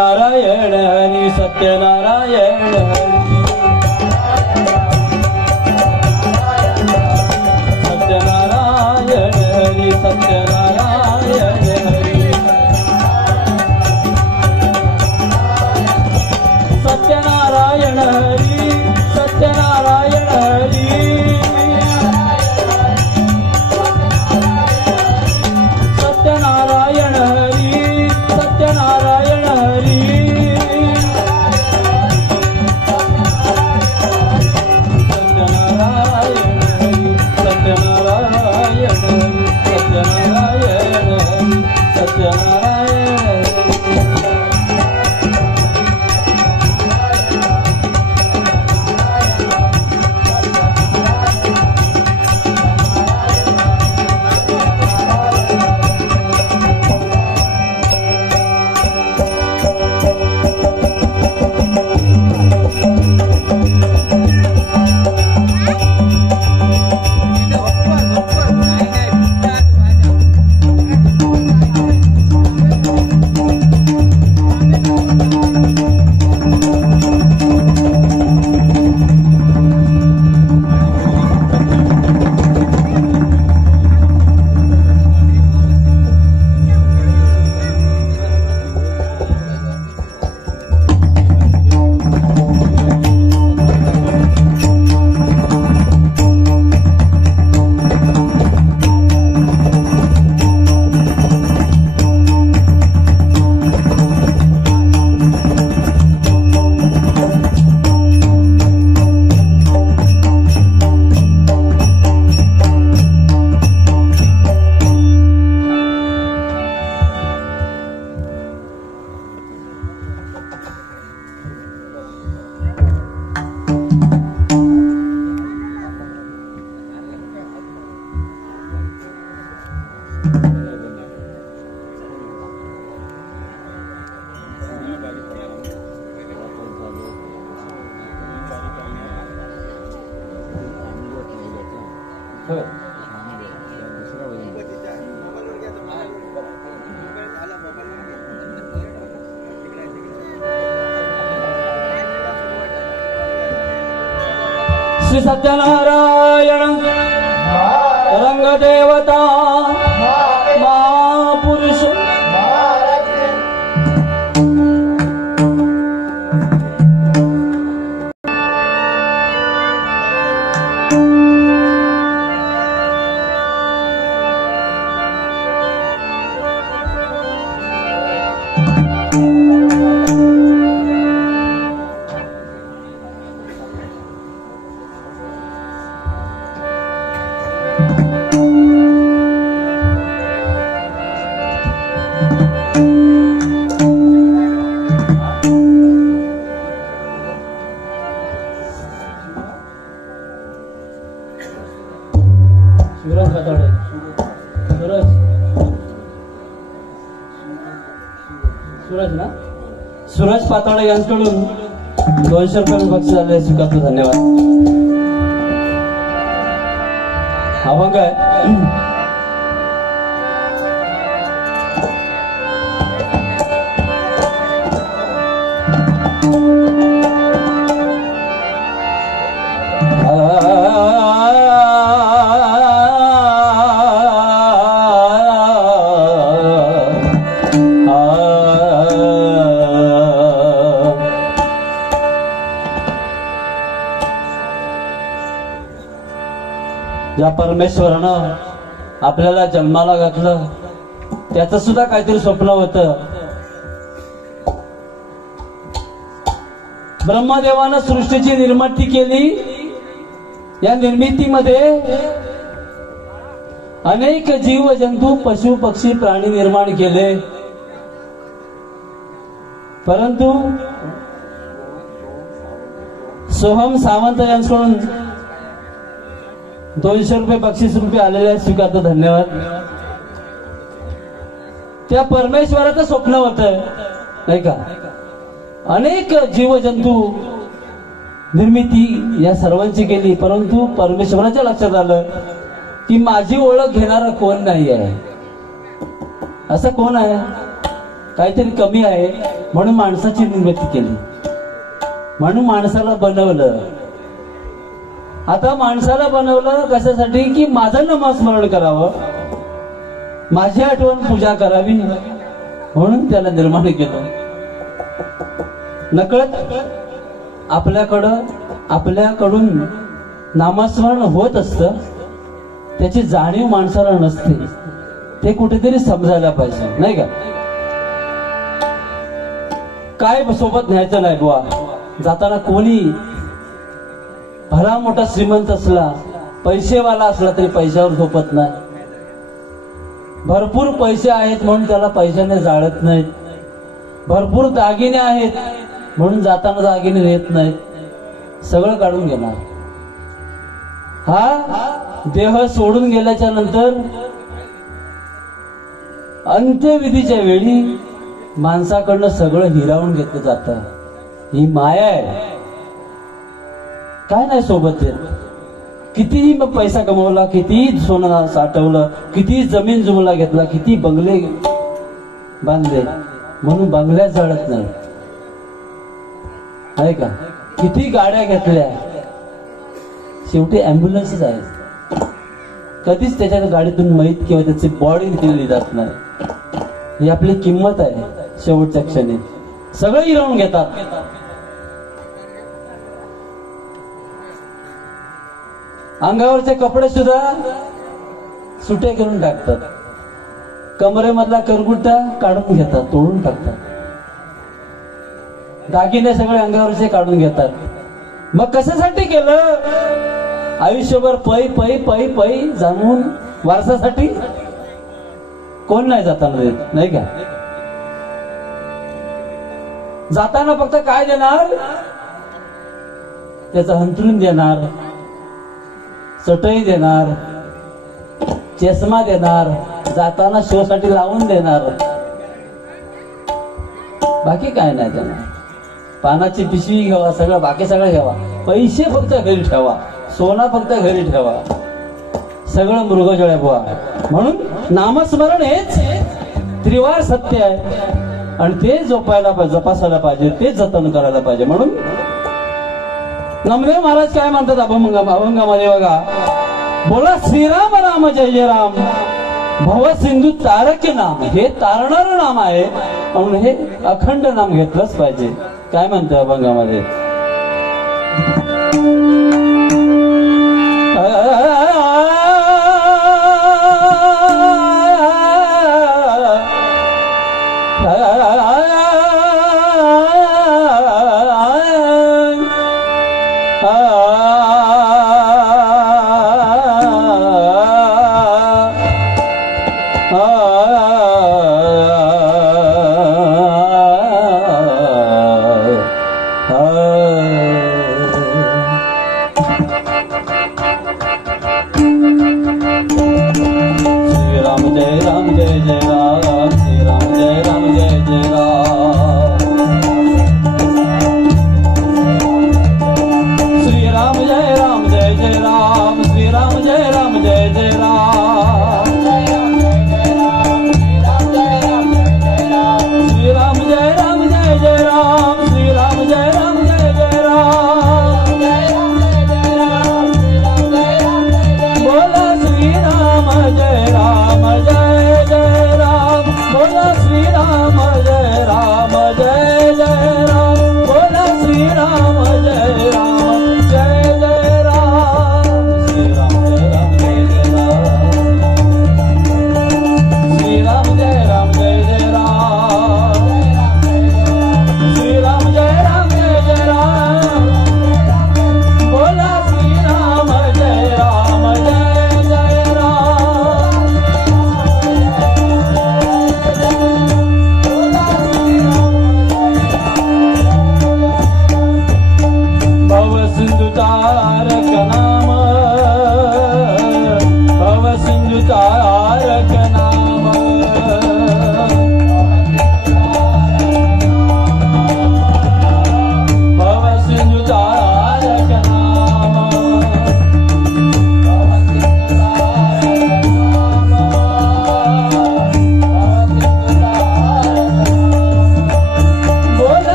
सत्यनारायण हरी सत्यनारायण हरी सत्यनारायण हरी सत्यनारायण हरी सत्यनारायण हरी सत्यनारायण हरी सत्यनारायण हरी सत्यनारायण हरी सत्यनारायण सत्यनारायण सत्यनारायण श्री सत्यनारायण रंगदेवता महापुरुष सूरज पातोडे यांच्याकडून 200 रुपये बक्षीस झाले स्वीकारतो. धन्यवाद. अभंग आहे. ज्या परमेश्वरानं आपल्याला जन्माला घातलं त्याचं सुद्धा काहीतरी स्वप्न होतं. ब्रह्मदेवानं सृष्टीची निर्मिती केली. या निर्मितीमध्ये अनेक जीव जंतू पशु पक्षी प्राणी निर्माण केले. परंतु सोहम सावंत यांच्याकडून 200 रुपये बक्षीस रुपये आलेले आहेत. स्वीकारतो. धन्यवाद. त्या परमेश्वराचं स्वप्न होतं नाही का. अनेक जीवजंतू निर्मिती या सर्वांची केली. परंतु परमेश्वराच्या लक्षात आलं की माझी ओळख घेणारा कोण नाही आहे. असं कोण आहे. काहीतरी कमी आहे म्हणून माणसाची निर्मिती केली, म्हणून माणसाला बनवलं. आता माणसाला बनवलं कशासाठी की माझं नामस्मरण करावं, माझी आठवण पूजा करावी, म्हणून त्याला निर्माण केलं. नकळत आपल्याकडून नामस्मरण होत असतं, त्याची जाणीव माणसाला नसते. ते कुठेतरी समजायला पाहिजे, नाही का? काय सोबत न्यायचं नाही बुवा. जाताना कोणी भला मोठा श्रीमंत असला, पैसेवाला असला तरी पैशावर झोपत नाही. भरपूर पैसे आहेत म्हणून त्याला पैशाने जाळत नाहीत. भरपूर दागिने आहेत म्हणून जाताना दागिने नेत नाहीत. सगळं काढून घेणार. हा देह सोडून गेल्याच्या नंतर अंत्यविधीच्या वेळी माणसाकडनं सगळं हिरावून घेतलं जातं. ही माया आहे. काय नाही सोबत येत. कितीही मग पैसा कमवला, कितीही सोनं साठवलं, किती जमीन जुमला घेतला, किती बंगले बांधले, म्हणून बंगल्यात जळत नाही, आहे का? किती गाड्या घेतल्या, शेवटी अँब्युलन्सच आहे. कधीच त्याच्या गाडीतून मैत किंवा त्याची बॉडी दिली जात नाही. ही आपली किंमत आहे. शेवटच्या क्षणी सगळं हिरावून घेतात. अंगावरचे कपडे सुद्धा सुटे करून टाकतात. कमरेमधला करगुट्टा काढून घेतात, तोडून टाकतात. दागिने सगळे अंगावरचे काढून घेतात. मग कशासाठी केलं? आयुष्यभर पै पै पै पै जाणून वारसासाठी कोण नाही जाताना देत, नाही का? जाताना फक्त काय देणार? त्याचं हंतरून देणार, चटई देणार, चष्मा देणार, जाताना शोसाठी लावून देणार, बाकी काय नाही देणार. पानाची पिशवी घ्यावा, सगळं बाकी सगळं घ्यावा, पैसे फक्त घरी ठेवा, सोना फक्त घरी ठेवा, सगळं मृगजळ बुवा. म्हणून नामस्मरण हेच त्रिवार सत्य आहे आणि ते जपासायला पाहिजे, ते जतन करायला पाहिजे. म्हणून नामदेव महाराज काय म्हणतात अभंगामध्ये बघा, बोला श्रीराम राम जय जय राम, भव सिंधू तारक नाम. हे तारणार नाम आहे म्हणून हे अखंड नाम घेतलंच पाहिजे. काय म्हणतं अभंगामध्ये? जय राम जय जय राम.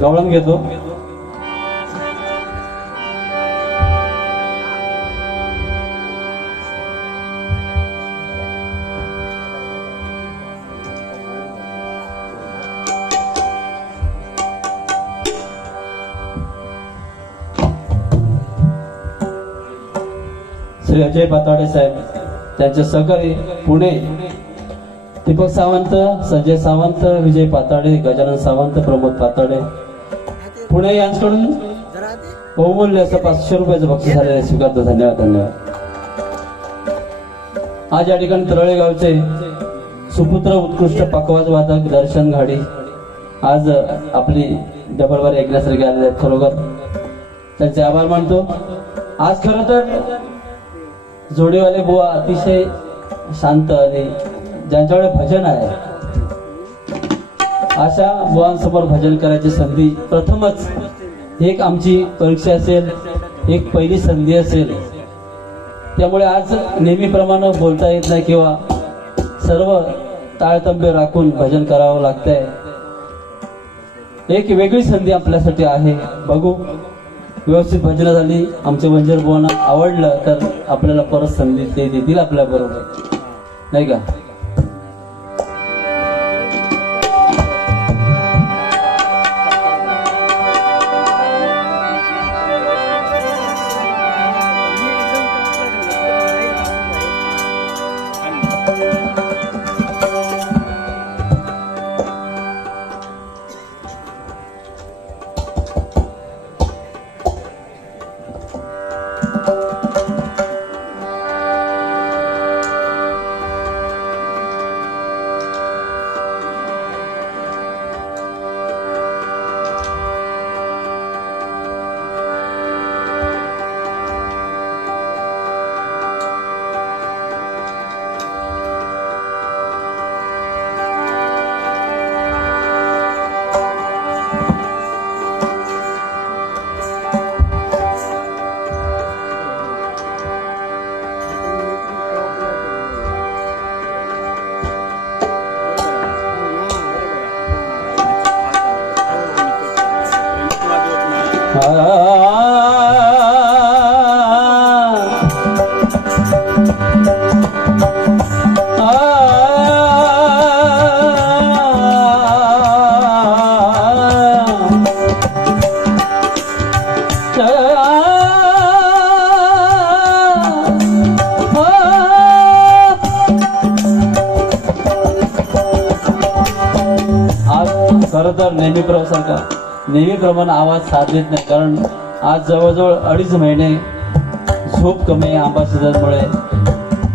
गवळण घेतो. श्री अजय पाताडे साहेब, त्यांचे सहकारी पुणे दीपक सावंत, संजय सावंत, विजय पाताडे, गजानन सावंत, प्रमोद पाताडे पुणे यांच्याकडून बहुमूल्य असं 500 रुपयाचं बक्षीस झालेलं स्वीकारतो. धन्यवाद धन्यवाद. आज या ठिकाणी तरळे गावचे सुपुत्र उत्कृष्ट पकवाज वादक दर्शन घाडी आज आपली डबलवारी ऐकण्यासाठी आलेले आहेत. खरोखर त्यांचे आभार मानतो. आज खरं तर जोडीवाले बुवा अतिशय शांत आणि ज्यांच्याकडे भजन आहे अशा बुवांसमोर भजन करायची संधी प्रथमच एक आमची परीक्षा असेल, एक पहिली संधी असेल. त्यामुळे आज नेहमीप्रमाणे बोलता येत नाही किंवा सर्व ताळतंबे राखून भजन करावं लागतंय. एक वेगळी संधी आपल्यासाठी आहे. बघू व्यवस्थित भजन झाली, आमच्या वंजर बुवांना आवडलं तर आपल्याला परत संधी ते देतील आपल्या बरोबर, नाही का? नेहमीप्रमाणे आवाज साथ देत नाही, कारण आज जवळजवळ 2.5 महिने झोप कमी आहे आंबा सीझनमुळे.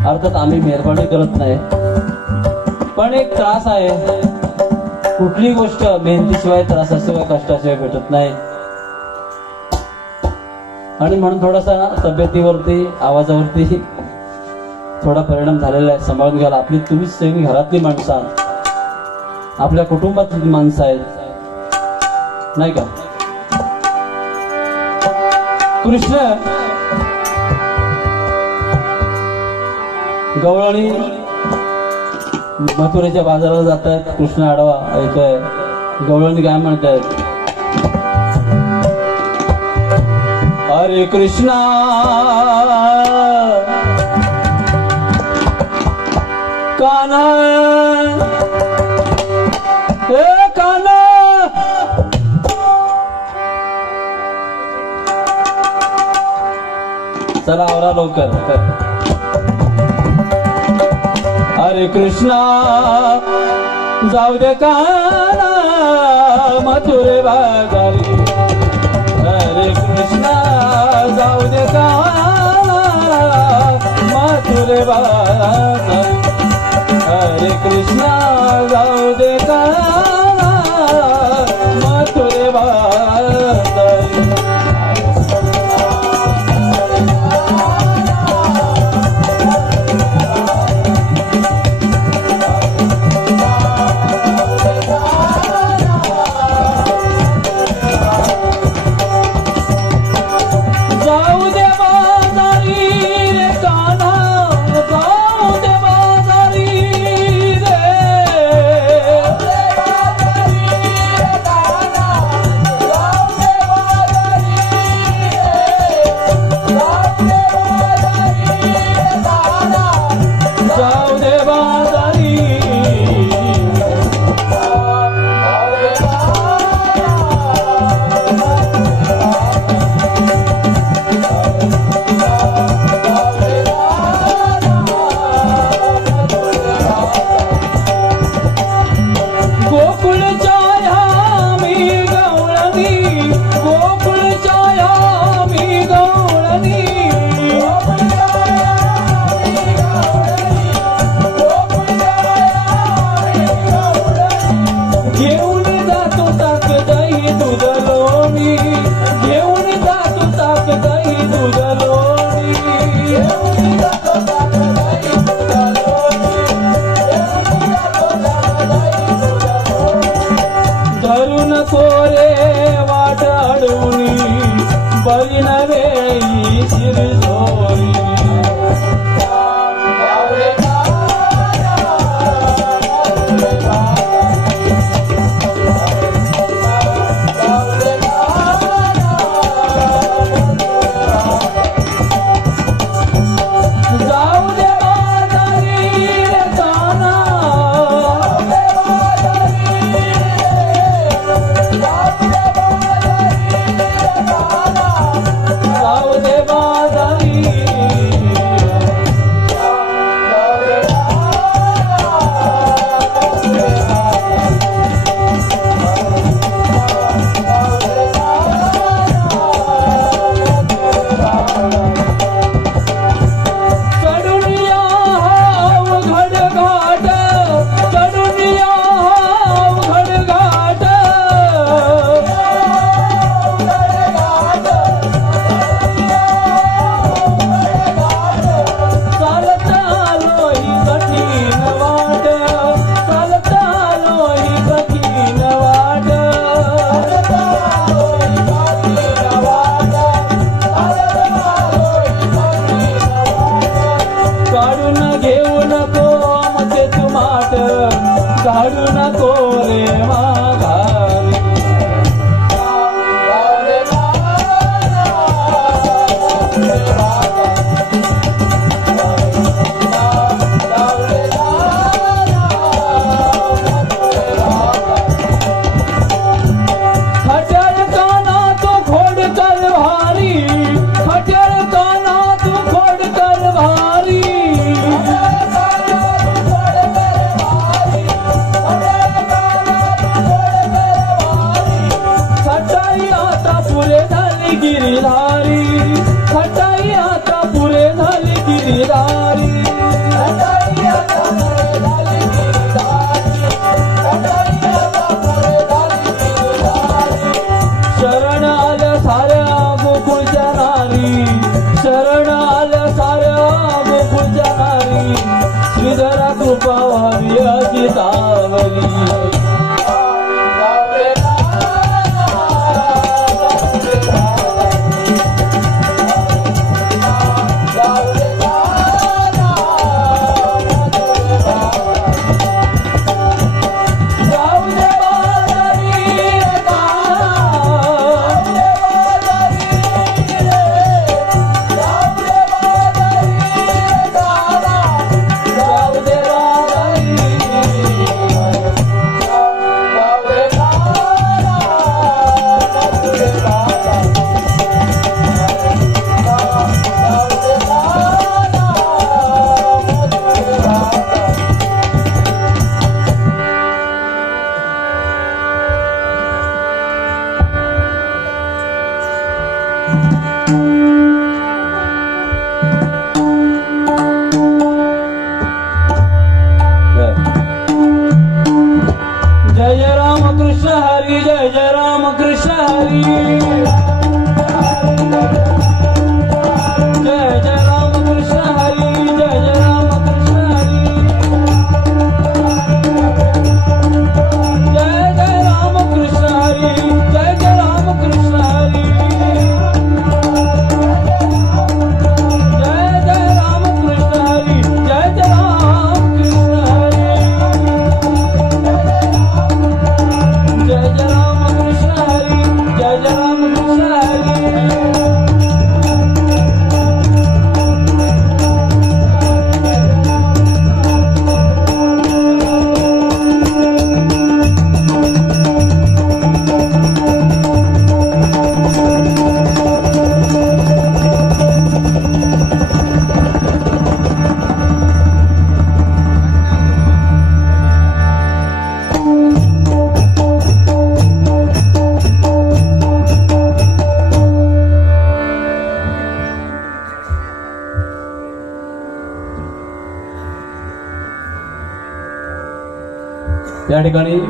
अर्थात आम्ही मेहरबानी करत नाही, पण एक त्रास आहे. कुठली गोष्ट मेहनतीशिवाय, त्रासाशिवाय, कष्टाशिवाय भेटत नाही. आणि म्हणून थोडासा तब्येतीवरती, आवाजावरती थोडा परिणाम झालेला आहे. सांभाळून घ्यायला आपली तुम्हीच सगळी घरातली माणसं आहात, आपल्या कुटुंबातली माणसं आहेत, नाही का? कृष्ण गवळणी मथुरेच्या बाजाराला जात आहेत. कृष्ण आडवा ऐकतोय. गवळणी काय म्हणतायत? हरे कृष्णा कान्हा हे कान्हा चला आवरा लवकर. हरे कृष्णा जाऊ दे कान्हा मथुरे बाजारी. हरे कृष्णा जाऊ दे कान्हा मथुरे बाजारी. हरे कृष्णा जाऊ दे कान्हा मथुरे बाजारी. जाऊ दे बाजारी रे बाजारी जय राम या ठिकाणी